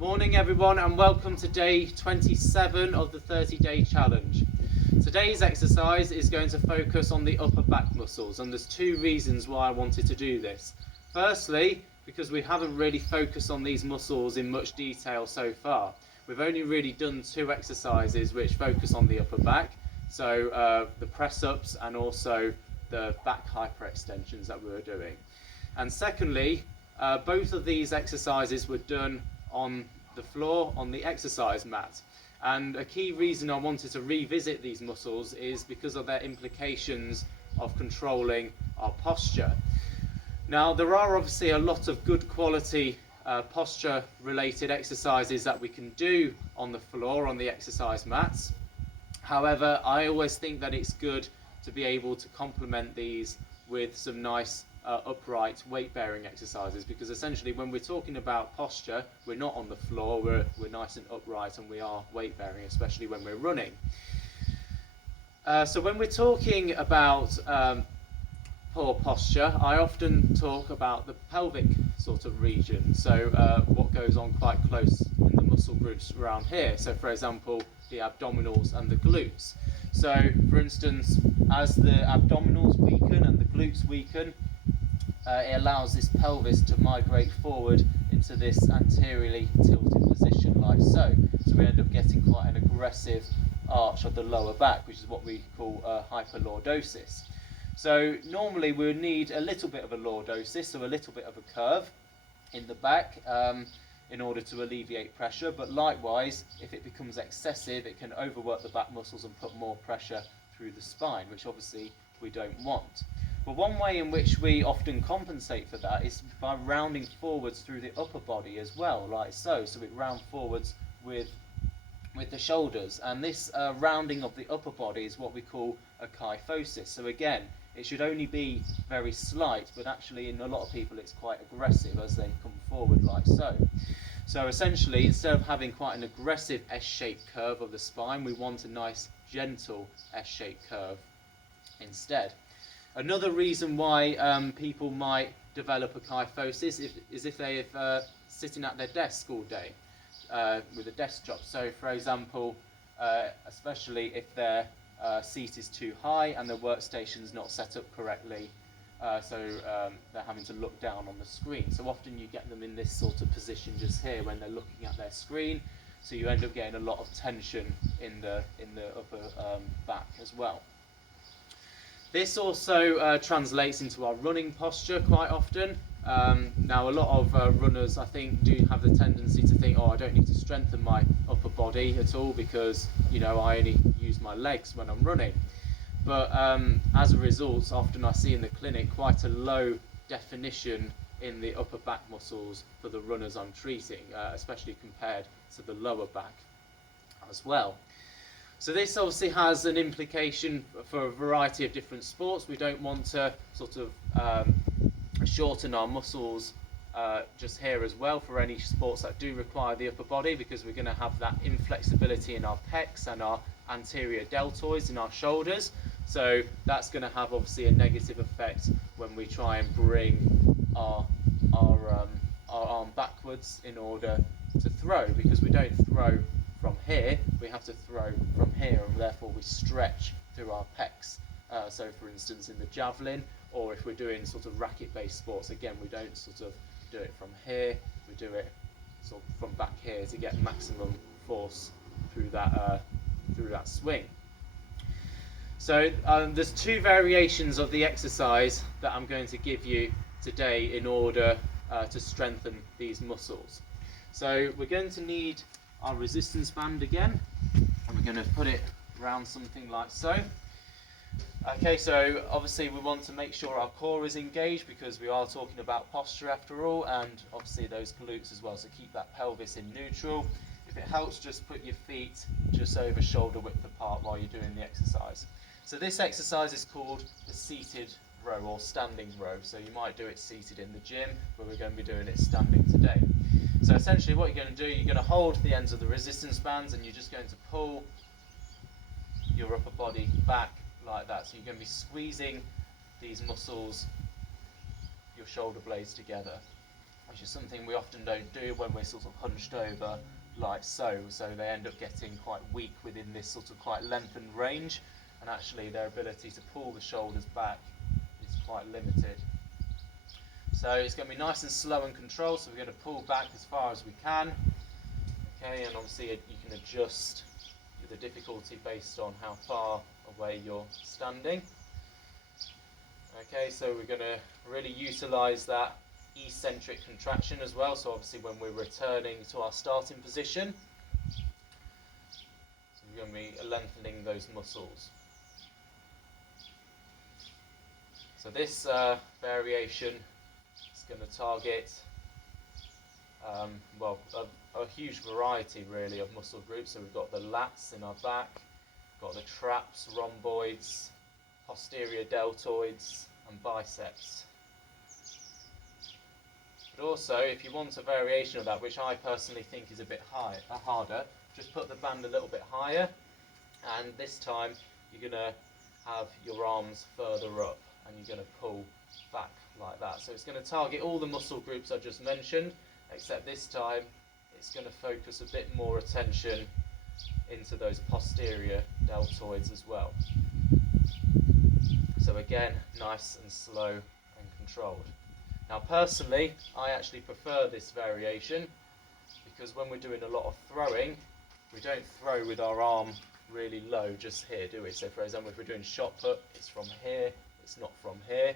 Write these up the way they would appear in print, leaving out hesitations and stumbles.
Morning everyone, and welcome to day 27 of the 30-day challenge. Today's exercise is going to focus on the upper back muscles, and there's two reasons why I wanted to do this. Firstly, because we haven't really focused on these muscles in much detail so far. We've only really done two exercises which focus on the upper back, so the press-ups and also the back hyperextensions that we were doing. And secondly, both of these exercises were done on the floor, on the exercise mat. And a key reason I wanted to revisit these muscles is because of their implications of controlling our posture. Now, there are obviously a lot of good quality posture related exercises that we can do on the floor, on the exercise mats. However, I always think that it's good to be able to complement these with some nice upright weight bearing exercises, because essentially when we're talking about posture, we're not on the floor, we're nice and upright, and we are weight bearing, especially when we're running. So when we're talking about poor posture, I often talk about the pelvic sort of region, so what goes on quite close in the muscle groups around here. So for example, the abdominals and the glutes. So for instance, as the abdominals weaken and the glutes weaken, it allows this pelvis to migrate forward into this anteriorly tilted position like so. So we end up getting quite an aggressive arch of the lower back, which is what we call hyperlordosis. So normally we would need a little bit of a lordosis, so a little bit of a curve in the back in order to alleviate pressure, but likewise, if it becomes excessive, it can overwork the back muscles and put more pressure through the spine, which obviously we don't want. But one way in which we often compensate for that is by rounding forwards through the upper body as well, like so. So it round forwards with the shoulders, and this rounding of the upper body is what we call a kyphosis. So again, it should only be very slight, but actually in a lot of people it's quite aggressive as they come forward like so. So essentially, instead of having quite an aggressive S-shaped curve of the spine, we want a nice gentle S-shaped curve instead. Another reason why people might develop a kyphosis is if they're sitting at their desk all day with a desk job. So for example, especially if their seat is too high and their workstation's not set up correctly, so they're having to look down on the screen. So often you get them in this sort of position just here when they're looking at their screen, so you end up getting a lot of tension in the upper back as well. This also translates into our running posture quite often. Now a lot of runners, I think, do have the tendency to think, oh, I don't need to strengthen my upper body at all because, you know, I only use my legs when I'm running. But as a result, often I see in the clinic quite a low definition in the upper back muscles for the runners I'm treating, especially compared to the lower back as well. So this obviously has an implication for a variety of different sports. We don't want to sort of shorten our muscles just here as well for any sports that do require the upper body, because we're going to have that inflexibility in our pecs and our anterior deltoids in our shoulders. So that's going to have obviously a negative effect when we try and bring our arm backwards in order to throw, because we don't throw from here, we have to throw from here, and therefore we stretch through our pecs. So for instance in the javelin, or if we're doing sort of racket based sports, again we don't sort of do it from here, we do it sort of from back here to get maximum force through that swing. So there's two variations of the exercise that I'm going to give you today in order to strengthen these muscles. So we're going to need our resistance band again, and we're going to put it around something like so. Okay, so obviously we want to make sure our core is engaged because we are talking about posture after all, and obviously those glutes as well, so keep that pelvis in neutral. If it helps, just put your feet just over shoulder width apart while you're doing the exercise. So this exercise is called the seated row or standing row, so you might do it seated in the gym, but we're going to be doing it standing today. So essentially what you're going to do, you're going to hold the ends of the resistance bands and you're just going to pull your upper body back like that. So you're going to be squeezing these muscles, your shoulder blades together. which is something we often don't do when we're sort of hunched over like so. So they end up getting quite weak within this sort of quite lengthened range, and actually their ability to pull the shoulders back is quite limited. So it's going to be nice and slow and controlled, so we're going to pull back as far as we can. Okay, and obviously you can adjust the difficulty based on how far away you're standing. Okay, so we're going to really utilise that eccentric contraction as well, so obviously when we're returning to our starting position, so we're going to be lengthening those muscles. So this variation is going to target a huge variety really of muscle groups. So we've got the lats in our back, got the traps, rhomboids, posterior deltoids and biceps. But also, if you want a variation of that, which I personally think is a bit harder, just put the band a little bit higher, and this time you're going to have your arms further up and you're going to pull back like that. So it's going to target all the muscle groups I just mentioned, except this time it's going to focus a bit more attention into those posterior deltoids as well. So again, nice and slow and controlled. Now personally, I actually prefer this variation because when we're doing a lot of throwing, we don't throw with our arm really low just here, do we? So for example, if we're doing shot put, it's from here, it's not from here.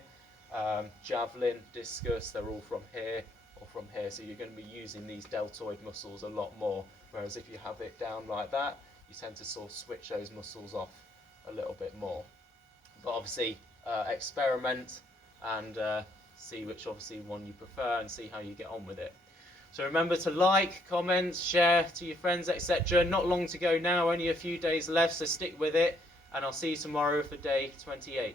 Javelin, discus, they're all from here or from here. So you're going to be using these deltoid muscles a lot more. Whereas if you have it down like that, you tend to sort of switch those muscles off a little bit more. But obviously experiment and see which obviously one you prefer and see how you get on with it. So remember to like, comment, share to your friends, etc. Not long to go now, only a few days left, so stick with it, and I'll see you tomorrow for day 28.